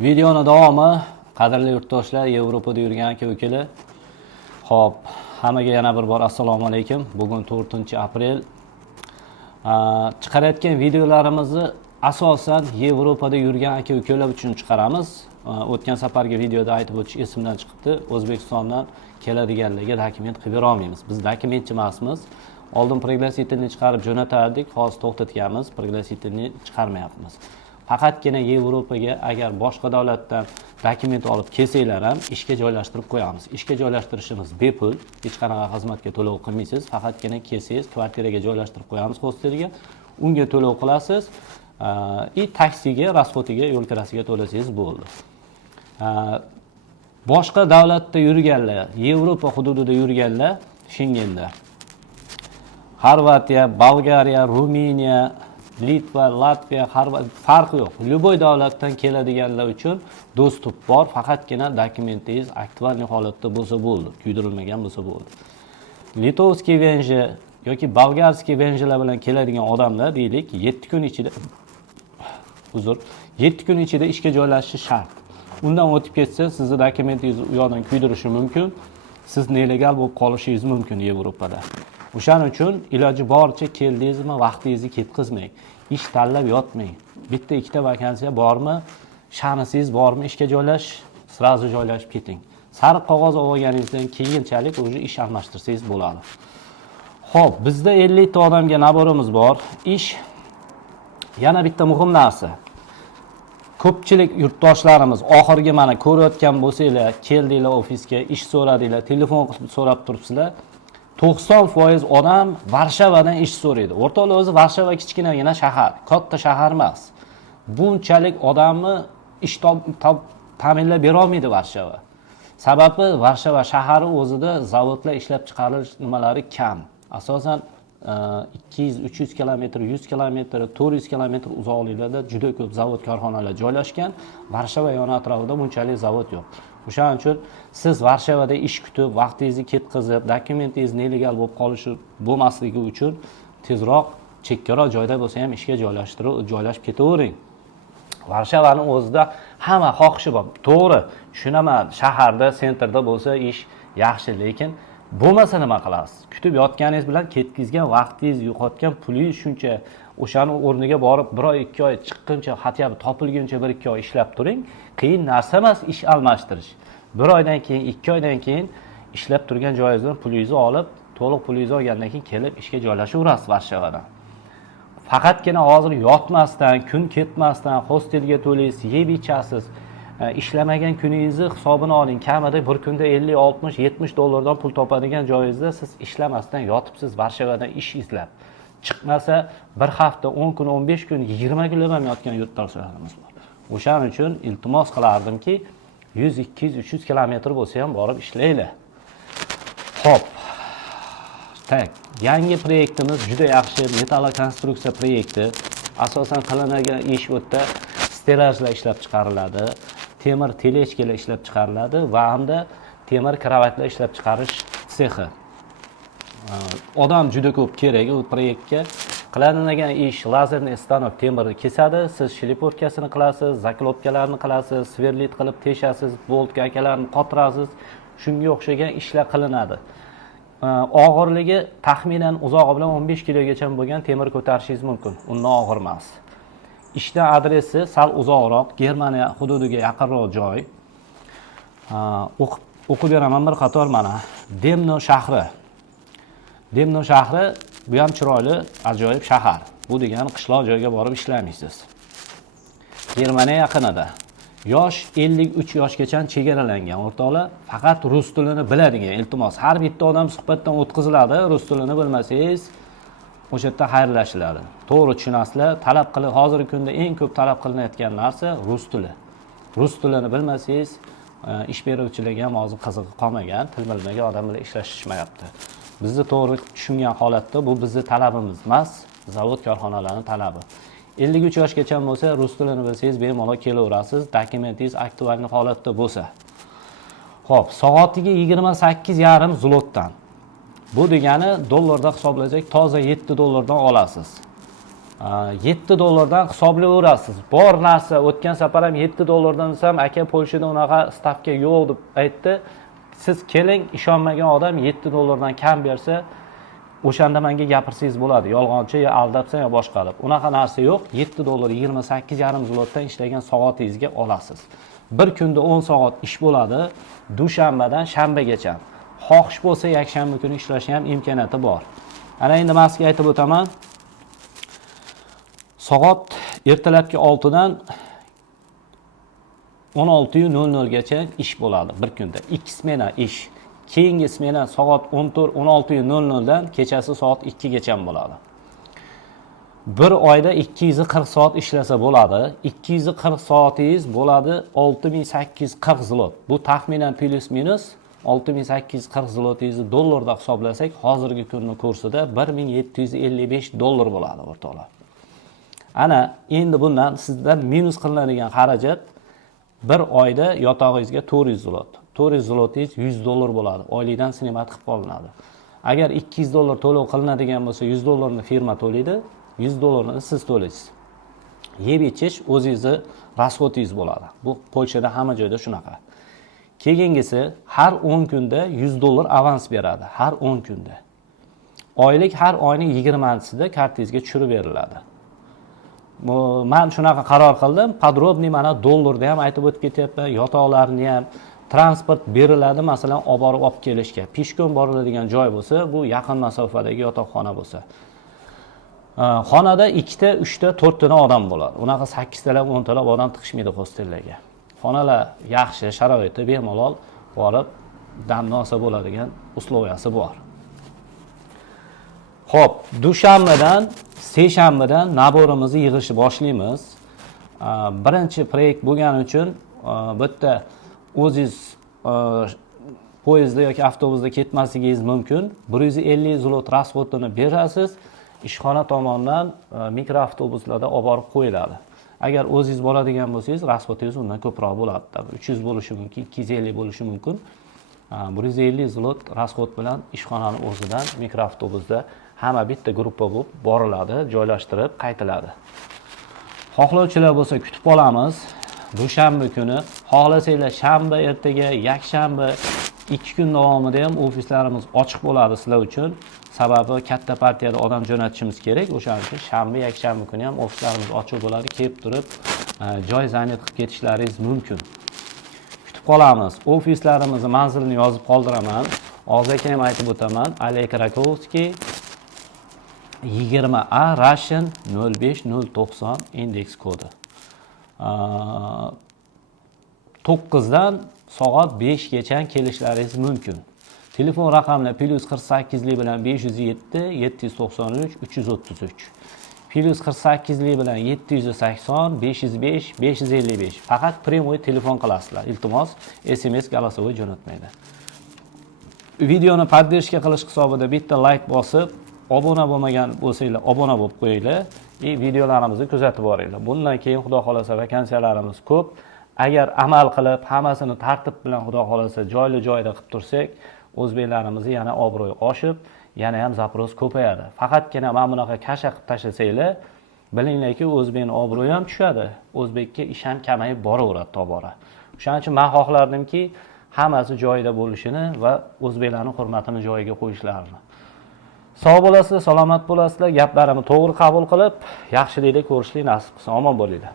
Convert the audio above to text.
Videoning davomi, qadrli yurtdoshlar, Yevropada yurgan aka-ukalar. Xo'p, hammaga yana bir bor assalomu alaykum. Bugun 4-aprel. Chiqarayotgan videolarimizni asosan Yevropada yurgan aka-ukalar uchun chiqaramiz. O'tgan safargi videoda aytib o'tish esimdan chiqibdi. O'zbekistondan keladiganlarga dokument qilib bera olmaymiz. Biz dokumentchi emasmiz. Oldin priglasitelni chiqarib jo'natardik, hozir to'xtatganmiz, priglasitelni chiqarmayapmiz. Faqatgina Yevropaga agar boshqa davlatdan dokument olib kelsanglar ham ishga joylashtirib qo'yamiz. Ishga joylashtirishimiz bepul, hech qanaqa xizmatga to'lov qilmaysiz. Faqatgina kelsangiz kvartiraga joylashtirib qo'yamiz hostelga. Unga to'lov qilasiz. Taksiga, rasxotiga, yo'l kirasiga to'lasangiz bo'ldi. Boshqa davlatda yurganlar, Yevropa hududida yurganlar, Shengenda, Xorvatiya, Bolgariya, Ruminiya, Litva, Latviya, farqi yo'q. Любой davlatdan keladiganlar uchun dostуп bor, faqatgina dokumentingiz aktual holatda bo'lsa bo'ldi, kuydirilmagan bo'lsa bo'ldi. Litovskiy venji yoki bolgarskiy venjilar bilan keladigan odamlar deylik 7 kun ichida 7 kun ichida ishga joylashishi shart. Undan o'tib ketsa, sizni dokumentingizni u yoqdan kuydirishi mumkin. Siz nelegal bo'lib qolishingiz mumkin Yevropada. O'shaning uchun iloji boricha keldingizmi, vaqtingizni ketkazmang. Ish tanlab yotmang. Bitta ikkita vakansiya bormi, sha'ningiz bormi, ishga joylash, srazu joylashib keting. Sariq qog'oz olganingizdan keyinchalik o'zi ish almashtirsangiz bo'ladi. Xo'p, bizda 50 ta odamga naborimiz bor. Ish yana bitta muhim narsa. Ko'pchilik yurtdoshlarimiz oxirgi mana ko'rayotgan bo'lsanglar, keldinglar ofisga, ish so'radinglar, telefon qilib so'rab turibsizlar. 90% odam Varshovadan ish so'raydi. O'rtoqlar, o'zi Varshova kichkinagina shahar, katta shahar emas. Bunchalik odamni ish ta'minlab bera olmaydi Varshova. Sababi Varshova shahari o'zida zavodlar ishlab chiqarish nimalari kam. Asosan 200-300 kilometr, 100 kilometr, 400 kilometr uzoqliklarda juda ko'p zavod korxonalar joylashgan. Varshova yon atrofida bunchalik zavod yo'q. O'shaning uchun siz Varshovada ish kutib, vaqtingizni ketkazib, dokumentingiz nelegal bo'lib qolishi bo'lmasligi uchun tezroq chekkaroq joyda bo'lsa ham ishga joylashib ketavering. Varshovani o'zida hamma xohishi bor. To'g'ri, tushunaman, shaharda, sentrda bo'lsa ish yaxshi, lekin bo'lmasa nima qilasiz? Kutib yotganingiz bilan ketkizgan vaqtingiz, yo'qotgan pulingiz shuncha. O'shani o'rniga borib 1 oy, 2 oy chiqquncha, hatto topilguncha 1-2 oy ishlab turing. Qiyin narsa emas ish almashtirish. 1 oydan keyin, 2 oydan keyin ishlab turgan joyingizdan pulingizni olib, to'liq pulingizni olgandan keyin kelib ishga joylashaverasiz Varshovadan. Faqatgina hozir yotmasdan, kun ketmasdan hostelga to'laysiz, yeb ichasiz. Ishlamagan kuningizni hisobini oling. Kamida bir kunda 50, 60, 70 dollardan pul topadigan joyingizda siz ishlamasdan yotibsiz Varshovadan ish izlab. Chiqmasa bir hafta, 10 kun, 15 kun, 20 kunlab ham yotgan yurtdoshlarimiz bor. O'shaning uchun iltimos qilardimki, 100, 200, 300 kilometr bo'lsa ham borib ishlaylar. Xo'p. Yangi proyektimiz juda yaxshi metalokonstruksiya proyekti. Asosan qilinadigan ish o'tda stelajlar ishlab chiqariladi, temir telechkalar ishlab chiqariladi va hamda temir kravatlar ishlab chiqarish sexi. Odam juda ko'p kerak u proyektga. Qilinadigan ish lazerli stanok temirni kesadi, siz shliporkasini qilasiz, zaklopkalarni qilasiz, sverlit qilib teshasiz, bolt gaykalarni qotirasiz. Shunga o'xshagan ishlar qilinadi. Og'irligi taxminan uzog'i bilan 15 kilogacha bo'lgan temir ko'tarishingiz mumkin. Undan og'ir emas. Ishdan adresi sal uzoqroq, Germaniya hududiga yaqinroq joy. O'qib beraman bir qator mana. Demno shahri. Demno shahri bu ham chiroyli, ajoyib shahar. Bu degani qishloq joyga borib ishlamaysiz. Germaniya yaqinida. Yosh 53 yoshgacha chegaralangan o'rtoqlar, faqat rus tilini biladigan. Iltimos, har bitta odam suhbatdan o'tkaziladi. Rus tilini bilmasangiz, o'sha yerda xayrlashiladi. To'g'ri tushunasizlar, talab qilib hozirgi kunda eng ko'p talab qilinayotgan narsa rus tili. Rus tilini bilmasangiz, ish beruvchilarga ham hozir qizig'i qolmagan, til bilmagan odam bilan ishlashishmayapti. Bizni to'g'ri tushungan holatda bu bizning talabimiz emas, zavod korxonalarning talabi. 53 yoshgacha bo'lsa, rus tilini bilsangiz bemalol kelaverasiz, dokumentingiz aktual holatda bo'lsa. Xo'p, soatiga 28,5 zlotdan. Bu degani dollarda hisoblasak, toza 7 dollardan olasiz. $7 hisoblayverasiz. Bor narsa o'tgan safar ham $7 desam, aka Polshada unaqa stavka yo'q deb aytdi. Siz keling, ishonmagan odam $7 kam bersa, o'shanda menga gapirsangiz bo'ladi. Yolg'onchi yo aldabsan yo boshqa deb. Unaqa narsa yo'q. $7 28,5 zlotdan ishlagan soatingizga olasiz. Bir kunda 10 soat ish bo'ladi. Dushanbadan shanbagacha. Xohish bo'lsa yakshanba kuni ishlashga ham imkoniyati bor. Ana endi men sizga aytib o'taman. Soat ertalabki 6 dan 16:00 gacha ish bo'ladi bir kunda. 2 smena ish. Keyingi smena soat 16:00 dan kechasi soat 2 gacha bo'ladi. Bir oyda 240 soat ishlasa bo'ladi. 240 soatingiz bo'ladi 6840 zlot. Bu taxminan plus minus 6840 zlotingizni dollarda hisoblasak, hozirgi kunning kursida $1755 bo'ladi o'rtoqlar. Ana endi bundan sizdan minus qilinadigan xarajat bir oyda yotog'ingizga 400 zlot. 400 zlotingiz $100 bo'ladi. Oylikdan sinimat qilib qolinadi. Agar $200 to'lov qilinadigan bo'lsa, $100 ni firma to'laydi, $100 ni siz to'laysiz. Yeb ichish o'zingizni rasxodingiz bo'ladi. Bu Polshada hamma joyda shunaqa. Keyingisi har 10 kunda $100 avans beradi. Har 10 kunda. Oylik har oyning 20-sida kartingizga tushirib beriladi. Men shunaqa qaror qildim. Podrobniy mana dollarda ham aytib o'tib ketyapman. Yotoqlarni ham transport beriladi, masalan, olib kelishga. Pishkon boriladigan joy bo'lsa, bu yaqin masofadagi yotoqxona bo'lsa. Xonada 2 ta, 3 ta, 4 ta odam bo'ladi. Unaqa 8 talab, 10 talab odam tiqishmaydi hostellarga. Xonalar yaxshi, sharoiti bemalol borib damnosa bo'ladigan usloviyasi bor. Xo'p, dushanbadan, seshanbadan naborimizni yig'ishni boshlaymiz. Birinchi proyekt bo'lgani uchun bitta o'zingiz poyezdda yoki avtobusda ketmasligingiz mumkin. 150 zlot rasxodini berasiz. Ishxona tomonidan mikroavtobuslarda olib borib qo'yiladi. Agar o'zingiz boradigan bo'lsangiz, rasxodingiz undan ko'proq bo'ladi. 300 bo'lishi mumkin, 250 bo'lishi mumkin. 150 zlot rasxod bilan ishxonaning o'zidan mikroavtobusda hamma bitta gruppa bo'lib boriladi, joylashtirib qaytiladi. Xohlovchilar bo'lsa kutib qolamiz. Dushanba kuni, xohlasanglar shanba ertaga, yakshanba 2 kun davomida ham ofislarimiz ochiq bo'ladi sizlar uchun. Sababi katta partiyada odam jo'natishimiz kerak. O'shaning uchun shanba, yakshanba kuni ham ofislarimiz ochiq bo'ladi. Kelib turib, joy zanit qilib ketishlaringiz mumkin. Kutib qolamiz. Ofislarimizni manzilini yozib qoldiraman. Hozir ham aytib o'taman. Alek Rakovskiy 20A Russian 05090 indeks kodi. 9 dan soat 5 gacha kelishlaringiz mumkin. Telefon raqamlar +48 bilan 507 793 333. +48 bilan 780 505 555. Faqat primoy telefon qilasizlar. Iltimos SMS голосовой jo'natmaydi. Videoni poddershka qilish hisobida bitta like bosib, obuna bo'lmagan bo'lsanglar, obuna bo'lib qo'yinglar. Videolarimizni kuzatib boringlar. Bundan keyin xudo xolasa vakansiyalarimiz ko'p. Agar amal qilib, hammasini tartib bilan xudo xolasa joyli-joyida qilib tursak, o'zbeklarimizni yana obro'yi oshib, yana ham zaproz ko'payadi. Faqatgina mana bunaqa kasha qilib tashlasanglar, bilinglarki, o'zbekning obro'yi ham tushadi. O'zbekka ish ham kamayib boraveradi tobora. Shuning uchun men xohlardimki, hammasi joyida bo'lishini va o'zbeklarning hurmatini joyiga qo'yishlarini. Sog' bo'lasizlar, salomat bo'lasizlar, gaplarimni to'g'ri qabul qilib, yaxshilikda ko'rishlik nasib qilsin. Omon bo'linglar.